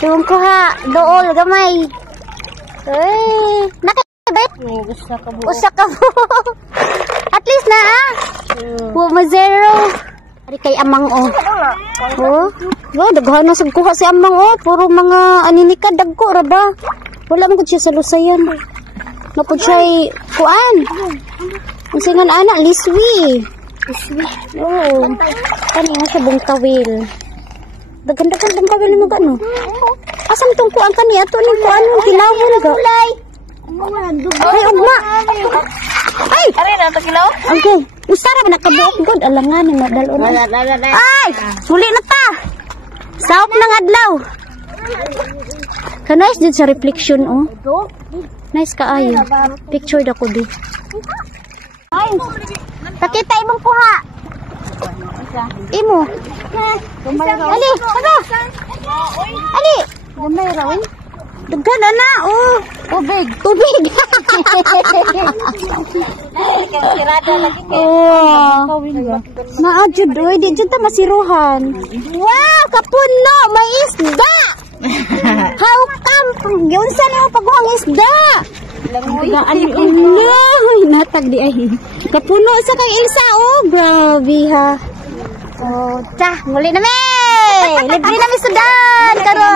Yung ko ha, dool, gamay. Eh, nakabit? Usa ka po. At least na ha. Puma zero. Ari kay amang oh. Oh, daghan na sad kuha si amang oh. Puro mga aninika dagko ra ba. Wala man gud siya sa lusayan. Napud siya kuan. Ang singan ana liswi. Oh. Kani nga sa bungkawil. Dagan-dagan bungkawil mo gano. Asam tong kuan kani ato ning kuan kilawon ga. Ay ugma. Ay, ari na to kilaw. Okay. Usara ba nakabuok gud alangan ni madalon. Ay, muli na ta. Saop nang adlaw. Kanais din sa reflection oh. Nice kaayo. Picture da ko di. Ay. Pakita imong kuha. Imo. Ali, ano? Ali. Gamay ra oi. Daghan na oh. Tubig. Oh. Naadjud oy, di jud ta masiruhan. Wow, kapuno, may isda. How come? Giunsa na paghuang isda? Langoy, natag di ay. Kapuno sa kay Elsa oh, grabe ha. Oh, ta, muli na me. Libre na mi sudan karon.